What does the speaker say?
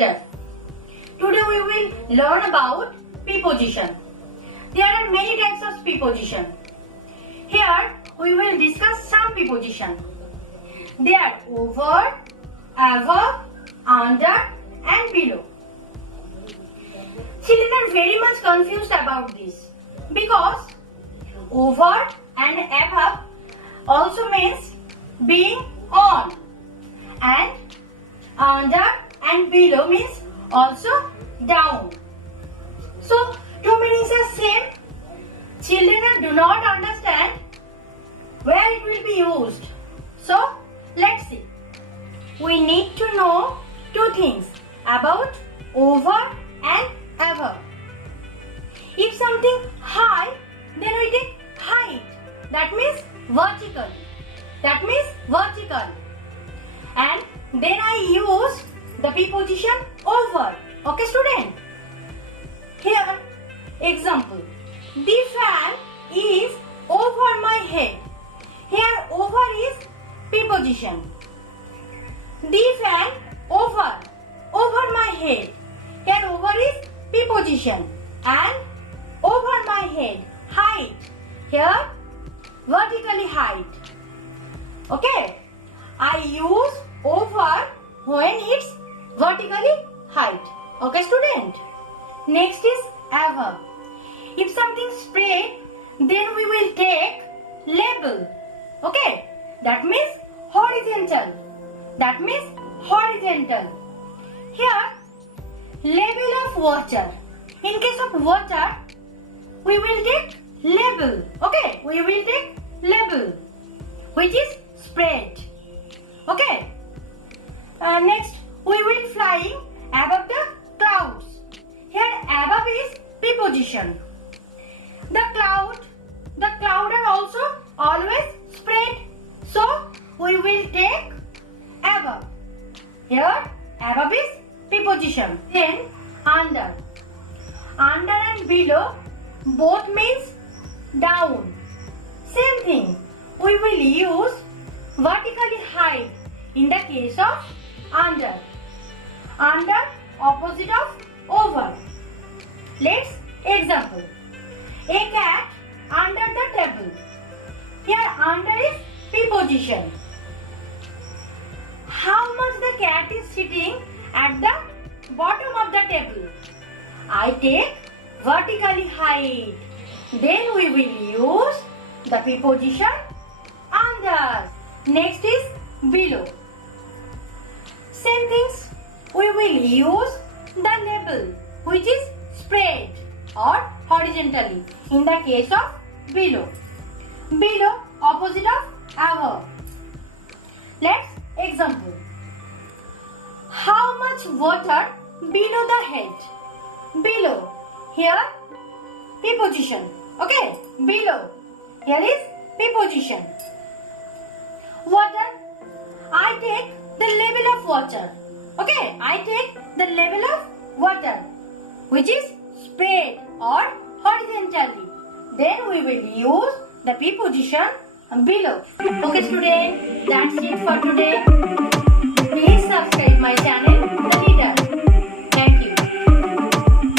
reader. Today we will learn about preposition. There are many types of preposition. Here we will discuss some preposition. They are over, above, under and below. Children are very much confused about this because over and above also means being on, and under and below means also down. So two meanings are same. Children do not understand where it will be used. So let's see. We need to know two things about over and above. If something high, then we take height. That means vertical. That means vertical. And then I use the preposition over. Okay, student? Here, example. The fan is over my head. Here, over is preposition. The fan over my head. Here, over is preposition. And over my head, height. Here, vertically height. Okay? I use over when it's vertically height. Okay, student? Next is above. If something spread, then we will take label. Okay? That means horizontal. That means horizontal. Here, level of water. In case of water, we will take label. Okay? We will take label, which is spread. Okay? Next, we will flying above the clouds. Here, above is preposition. The cloud are also always spread. So, we will take above. Here, above is preposition. Then, under. Under and below both means down. Same thing. We will use vertically height in the case of under. Under opposite of over. Let's example. A cat under the table. Here under is preposition. How much the cat is sitting at the bottom of the table? I take vertically height. Then we will use the preposition under. Next is below. Same things. We will use the label, which is spread or horizontally in the case of below. Below opposite of above. Let's example. How much water below the head? Below. Here preposition. Okay, below. Here is preposition. Water. I take the level of water. Okay, I take the level of water, which is spread or horizontally. Then we will use the preposition below. Okay, student, that's it for today.